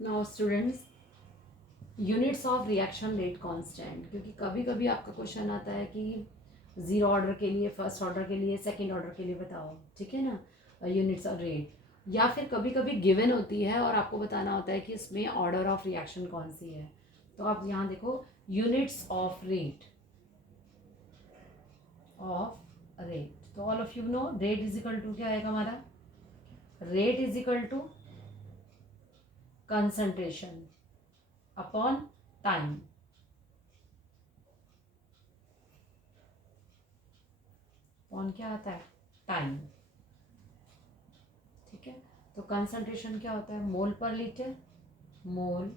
Now students, units of reaction rate constant, क्योंकि कभी कभी आपका क्वेश्चन आता है कि ज़ीरो ऑर्डर के लिए, फर्स्ट ऑर्डर के लिए, सेकंड ऑर्डर के लिए बताओ, ठीक है ना, यूनिट्स ऑफ रेट। या फिर कभी कभी गिवन होती है और आपको बताना होता है कि इसमें ऑर्डर ऑफ रिएक्शन कौन सी है। तो आप यहाँ देखो, यूनिट्स ऑफ रेट, तो all of you know rate is equal to क्या आएगा हमारा, rate is equal to concentration upon time. कौन क्या आता है, टाइम, ठीक है। तो कंसंट्रेशन क्या होता है, मोल पर लीटर, मोल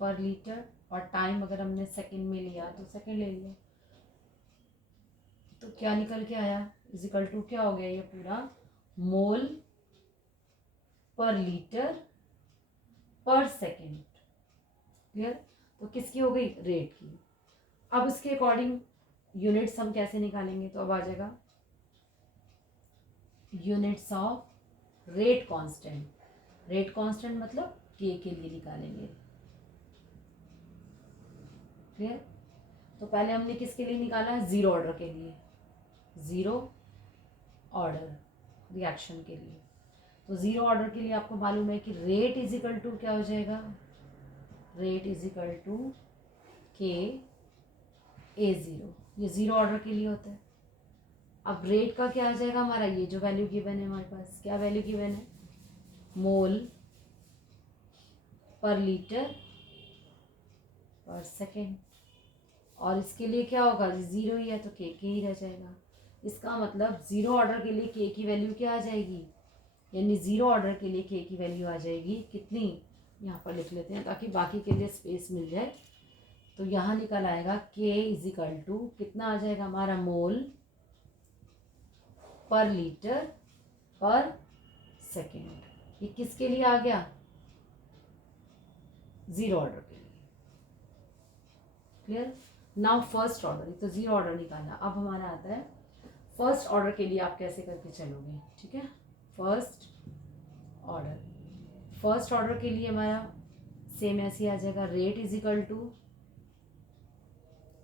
पर लीटर, और टाइम अगर हमने सेकंड में लिया तो सेकंड ले लिया। तो क्या निकल के आया, इज इक्वल टू क्या हो गया ये पूरा, मोल पर लीटर पर सेकंड। क्लियर। तो किसकी हो गई, रेट की। अब इसके अकॉर्डिंग यूनिट्स हम कैसे निकालेंगे, तो अब आ जाएगा units of rate constant. Rate constant मतलब के लिए निकालेंगे। क्लियर। तो पहले हमने किसके लिए निकाला है, ज़ीरो ऑर्डर के लिए, ज़ीरो ऑर्डर रिएक्शन के लिए। तो ज़ीरो ऑर्डर के लिए आपको मालूम है कि रेट इज इक्वल टू क्या हो जाएगा, रेट इज इक्वल टू के ए ज़ीरो, ये ज़ीरो ऑर्डर के लिए होता है। अब रेट का क्या आ जाएगा हमारा, ये जो वैल्यू गिवन है हमारे पास, क्या वैल्यू गिवन है, मोल पर लीटर पर सेकेंड। और इसके लिए क्या होगा, ज़ीरो ही है तो के ही रह जाएगा। इसका मतलब ज़ीरो ऑर्डर के लिए के की वैल्यू क्या आ जाएगी, यानी ज़ीरो ऑर्डर के लिए के की वैल्यू आ जाएगी कितनी, यहाँ पर लिख लेते हैं ताकि बाकी के लिए स्पेस मिल जाए। तो यहाँ निकल आएगा के इज इक्वल टू कितना आ जाएगा हमारा, मोल पर लीटर पर सेकेंड। ये किसके लिए आ गया, ज़ीरो ऑर्डर के लिए। क्लियर। नाउ फर्स्ट ऑर्डर, तो ज़ीरो ऑर्डर निकालना। अब हमारा आता है फर्स्ट ऑर्डर के लिए आप कैसे करके चलोगे, ठीक है। फर्स्ट ऑर्डर, फर्स्ट ऑर्डर के लिए हमारा सेम ऐसे आ जाएगा, रेट इज इक्वल टू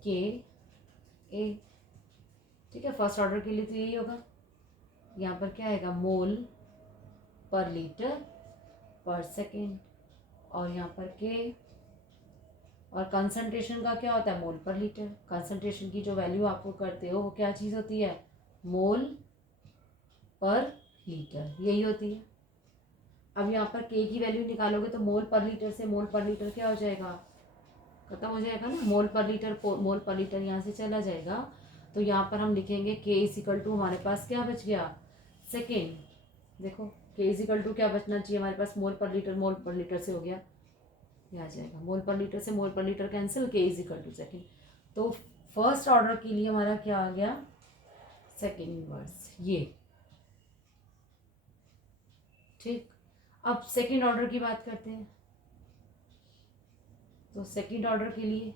के ए, ठीक है। फर्स्ट ऑर्डर के लिए तो यही होगा। यहाँ पर क्या आएगा, मोल पर लीटर पर सेकेंड, और यहाँ पर के। और कंसंट्रेशन का क्या होता है, मोल पर लीटर। कंसंट्रेशन की जो वैल्यू आपको करते हो वो क्या चीज़ होती है, मोल पर लीटर, यही होती है। अब यहाँ पर के की वैल्यू निकालोगे तो मोल पर लीटर से मोल पर लीटर क्या हो जाएगा, खत्म हो जाएगा ना, मोल पर लीटर यहाँ से चला जाएगा। तो यहाँ पर हम लिखेंगे के इज इक्वल टू, हमारे पास क्या बच गया, सेकेंड। देखो के इज इक्वल टू क्या बचना चाहिए हमारे पास, मोल पर लीटर से हो गया, ये आ जाएगा, मोल पर लीटर से मोल पर लीटर कैंसिल, के इज इक्वल टू सेकेंड। तो फर्स्ट ऑर्डर के लिए हमारा क्या आ गया, सेकेंड इनवर्स, ये ठीक। अब सेकेंड ऑर्डर की बात करते हैं। तो सेकेंड ऑर्डर के लिए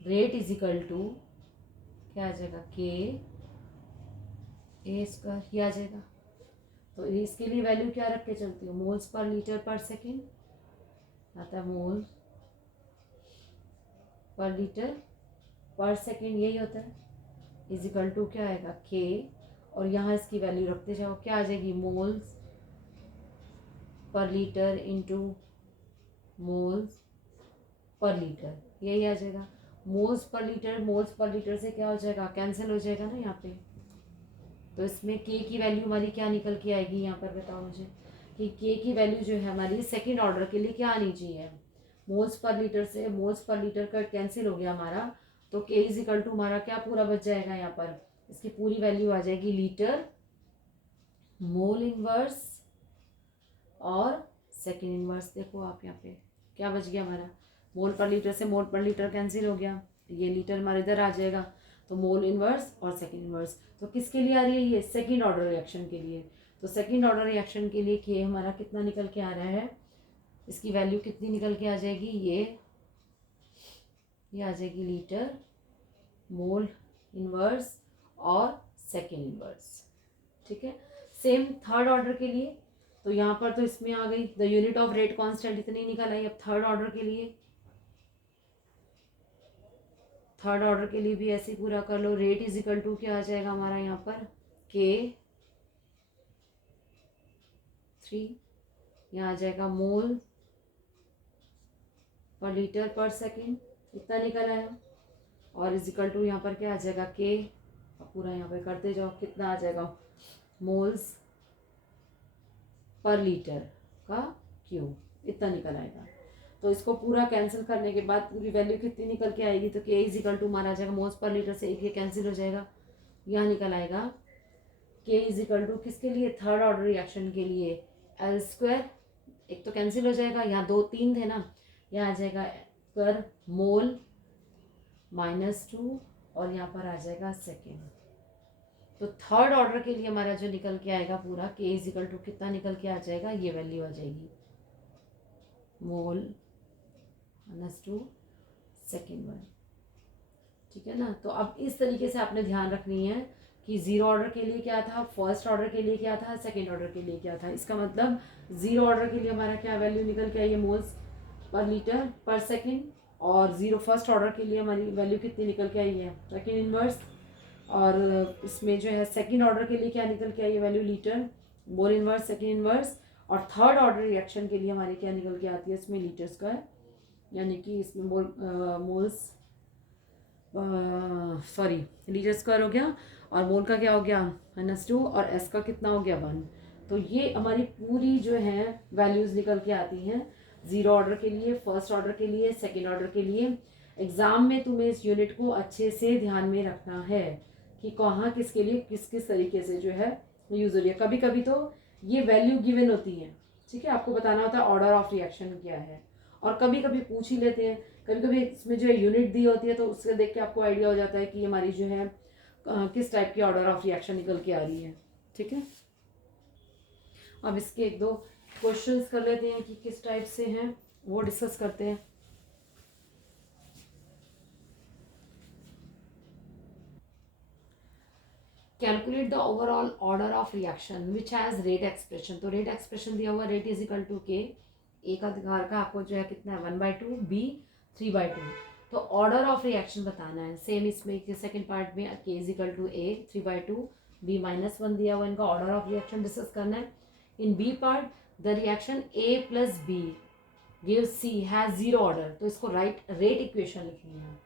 रेट इज इक्वल टू क्या आ जाएगा, के ए स्क्वायर, ये आ जाएगा। तो इसके लिए वैल्यू क्या रख के चलती हूँ, मोल्स पर लीटर पर सेकेंड आता है, मोल पर लीटर पर सेकेंड, यही होता है। इज इक्वल टू क्या आएगा, के, और यहाँ इसकी वैल्यू रखते जाओ, क्या आ जाएगी, moles per litre into moles per litre, यही आ जाएगा। मोल्स पर लीटर से क्या हो जाएगा, कैंसिल हो जाएगा ना यहाँ पे। तो इसमें के की वैल्यू हमारी क्या निकल के आएगी, यहाँ पर बताओ मुझे कि के की वैल्यू जो है हमारी सेकेंड ऑर्डर के लिए क्या आनी चाहिए, मोल्स पर लीटर से मोल्स पर लीटर का कैंसिल हो गया हमारा, तो के इज इक्वल टू हमारा क्या पूरा बच जाएगा, यहाँ पर इसकी पूरी वैल्यू आ जाएगी, लीटर मोल इनवर्स और सेकेंड इनवर्स। देखो आप यहाँ पे क्या बच गया हमारा, मोल पर लीटर से मोल पर लीटर कैंसिल हो गया, ये लीटर हमारे इधर आ जाएगा। तो मोल इनवर्स और सेकेंड इनवर्स, तो किसके लिए आ रही है ये, सेकेंड ऑर्डर रिएक्शन के लिए। तो सेकेंड ऑर्डर रिएक्शन के लिए के हमारा कितना निकल के आ रहा है, इसकी वैल्यू कितनी निकल के आ जाएगी, ये आ जाएगी लीटर मोल इनवर्स और सेकेंड इनवर्स, ठीक है। सेम थर्ड ऑर्डर के लिए, तो यहाँ पर तो इसमें आ गई the unit of rate constant इतनी निकल आई। अब थर्ड ऑर्डर के लिए भी ऐसे ही पूरा कर लो। रेट इज इक्वल टू क्या आ जाएगा हमारा यहाँ पर K 3, यहाँ आ जाएगा मोल पर लीटर पर सेकेंड, इतना निकल आया। और इज इक्वल टू यहाँ पर क्या आ जाएगा K, अब पूरा यहाँ पे करते जाओ, कितना आ जाएगा मोल्स पर लीटर का क्यूब, इतना निकल आएगा। तो इसको पूरा कैंसिल करने के बाद पूरी वैल्यू कितनी निकल के आएगी, तो K इज इक्वल टू मारा जाएगा मोल्स पर लीटर से एक ये कैंसिल हो जाएगा, यहाँ निकल आएगा K इज इक्वल टू किसके लिए, थर्ड ऑर्डर रिएक्शन के लिए L स्क्वायर, एक तो कैंसिल हो जाएगा, यहाँ 2 3 थे ना, यहाँ आ जाएगा पर मोल -2 और यहाँ पर आ जाएगा सेकेंड। तो थर्ड ऑर्डर के लिए हमारा जो निकल के आएगा पूरा K इज इक्वल टू कितना निकल के आ जाएगा, ये वैल्यू आ जाएगी मोल -2 सेकेंड वन, ठीक है ना। तो अब इस तरीके से आपने ध्यान रखनी है कि जीरो ऑर्डर के लिए क्या था, फर्स्ट ऑर्डर के लिए क्या था, सेकेंड ऑर्डर के लिए क्या था। इसका मतलब जीरो ऑर्डर के लिए हमारा क्या वैल्यू निकल के आई है, मोल्स पर लीटर पर सेकेंड, और जीरो फर्स्ट ऑर्डर के लिए हमारी वैल्यू कितनी निकल के आई है, सेकेंड इनवर्स। और इसमें जो है सेकेंड ऑर्डर के लिए क्या निकल के आई है value, litre mole inverse second inverse. और थर्ड ऑर्डर रिएक्शन के लिए हमारी क्या निकल के आती है इसमें लीटर स्क्वायर, यानी कि इसमें मोल्स सॉरी लीटर स्क्वायर हो गया, और मोल का क्या हो गया -2, और एस का कितना हो गया 1। तो ये हमारी पूरी जो है वैल्यूज़ निकल के आती हैं ज़ीरो ऑर्डर के लिए, फर्स्ट ऑर्डर के लिए, सेकेंड ऑर्डर के लिए। एग्ज़ाम में तुम्हें इस यूनिट को अच्छे से ध्यान में रखना है कि कहाँ किसके लिए किस किस तरीके से जो है यूज़ हो रही है। कभी कभी तो ये वैल्यू गिवन होती है, ठीक है, आपको बताना होता है ऑर्डर ऑफ रिएक्शन क्या है, और कभी कभी पूछ ही लेते हैं, कभी कभी इसमें जो है यूनिट दी होती है, तो उससे देख के आपको आइडिया हो जाता है कि हमारी जो है किस टाइप की ऑर्डर ऑफ रिएक्शन निकल के आ रही है, ठीक है। अब इसके एक दो क्वेश्चंस कर लेते हैं कि किस टाइप से हैं, वो डिस्कस करते हैं। Calculate the overall order of reaction which has rate expression. तो रेट एक्सप्रेशन दिया हुआ, rate is equal to K, A का घर का आपको जो है कितना है 1/2, B 3/2। तो ऑर्डर ऑफ रिएक्शन बताना है, सेम इसमें सेकंड पार्ट में K is equal to A 3/2, B -1 दिया हुआ, इनका ऑर्डर ऑफ रिएक्शन डिस्कस करना है। In B part the reaction A + B gives C has zero order, तो इसको रेट इक्वेशन लिखनी है।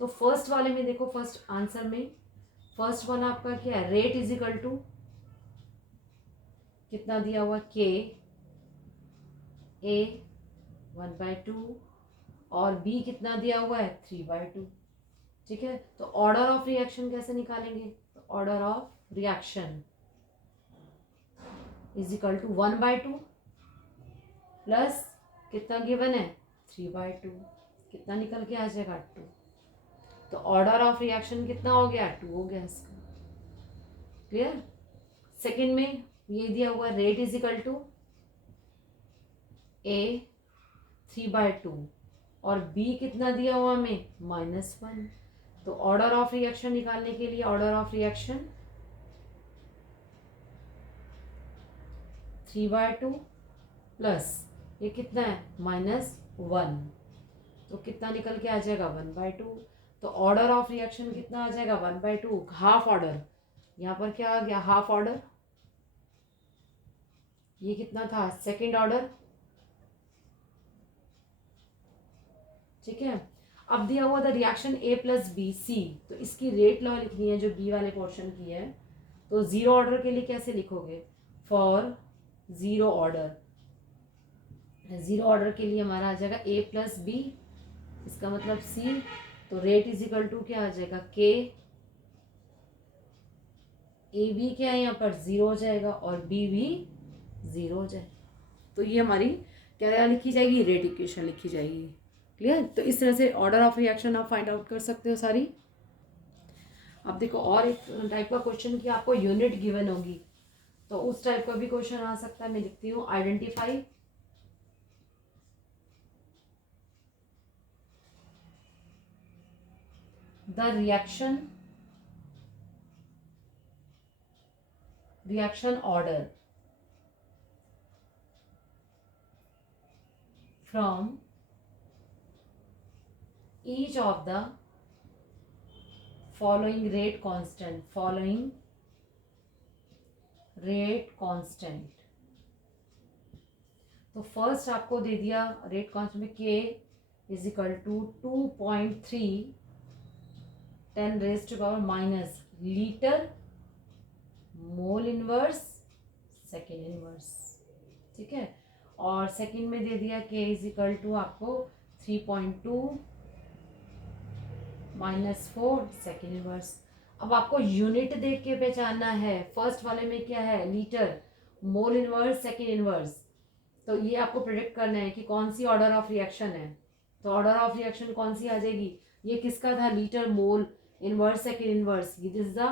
तो फर्स्ट वाले में देखो, फर्स्ट आंसर में फर्स्ट वाला आपका क्या है, रेट इज इक्वल टू कितना दिया हुआ K A 1/2 और B कितना दिया हुआ है 3/2, ठीक है। तो ऑर्डर ऑफ रिएक्शन कैसे निकालेंगे, तो order of reaction is equal to 1/2 plus कितना गिवन है 3/2, कितना निकल के आ जाएगा 2। तो ऑर्डर ऑफ रिएक्शन कितना हो गया 2 हो गया इसका, क्लियर। सेकंड में ये दिया हुआ rate is equal to A 3/2 और B कितना दिया हुआ हमें -1। तो ऑर्डर ऑफ रिएक्शन निकालने के लिए ऑर्डर ऑफ रिएक्शन 3/2 प्लस ये कितना है -1, तो कितना निकल के आ जाएगा 1/2। तो ऑर्डर ऑफ रिएक्शन कितना आ जाएगा 1/2, हाफ ऑर्डर, यहाँ पर क्या आ गया हाफ ऑर्डर, ये कितना था सेकेंड ऑर्डर, ठीक है। अब दिया हुआ था रिएक्शन A + B C, तो इसकी रेट लॉ लिखनी है जो B वाले पोर्शन की है। तो जीरो ऑर्डर के लिए कैसे लिखोगे, for zero order, zero order के लिए हमारा आ जाएगा A + B, इसका मतलब C। तो रेट इज इक्वल टू क्या आ जाएगा K A B क्या है यहाँ पर 0 हो जाएगा और B भी 0 हो जाएगा। तो ये हमारी क्या लिखी जाएगी, रेट इक्वेशन लिखी जाएगी, क्लियर। तो इस तरह से ऑर्डर ऑफ रिएक्शन आप फाइंड आउट कर सकते हो सारी। अब देखो और एक टाइप का क्वेश्चन कि आपको यूनिट गिवन होगी, तो उस टाइप का भी क्वेश्चन आ सकता है। मैं लिखती हूँ identify the reaction order from each of the following rate constant, following rate constant. तो फर्स्ट आपको दे दिया रेट कांस्टेंट में K is equal to 2.3 10⁻⁻, litre mole inverse second inverse, ठीक है। और सेकेंड में दे दिया के इज इक्वल टू आपको 3.2 -4 सेकेंड इनवर्स। अब आपको यूनिट देख के पहचानना है, फर्स्ट वाले में क्या है, litre mole inverse second inverse. तो ये आपको प्रिडिक्ट करना है कि कौन सी ऑर्डर ऑफ रिएक्शन है। तो ऑर्डर ऑफ रिएक्शन कौन सी आ जाएगी, ये किसका था, litre mole inverse second inverse, ये दिस द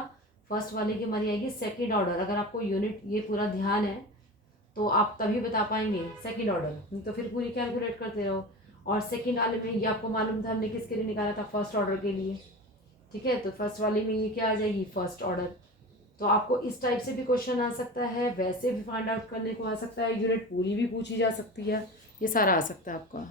फर्स्ट वाले की हमारी आएगी सेकेंड ऑर्डर। अगर आपको यूनिट ये पूरा ध्यान है तो आप तभी बता पाएंगे सेकेंड ऑर्डर, तो फिर पूरी कैलकुलेट करते रहो। और सेकेंड वाले में ये आपको मालूम था हमने किसके लिए निकाला था, फर्स्ट ऑर्डर के लिए, ठीक है। तो फर्स्ट वाले में ये क्या आ जाएगी, फर्स्ट ऑर्डर। तो आपको इस टाइप से भी क्वेश्चन आ सकता है, वैसे भी फाइंड आउट करने को आ सकता है, यूनिट पूरी भी पूछी जा सकती है, ये सारा आ सकता है आपका।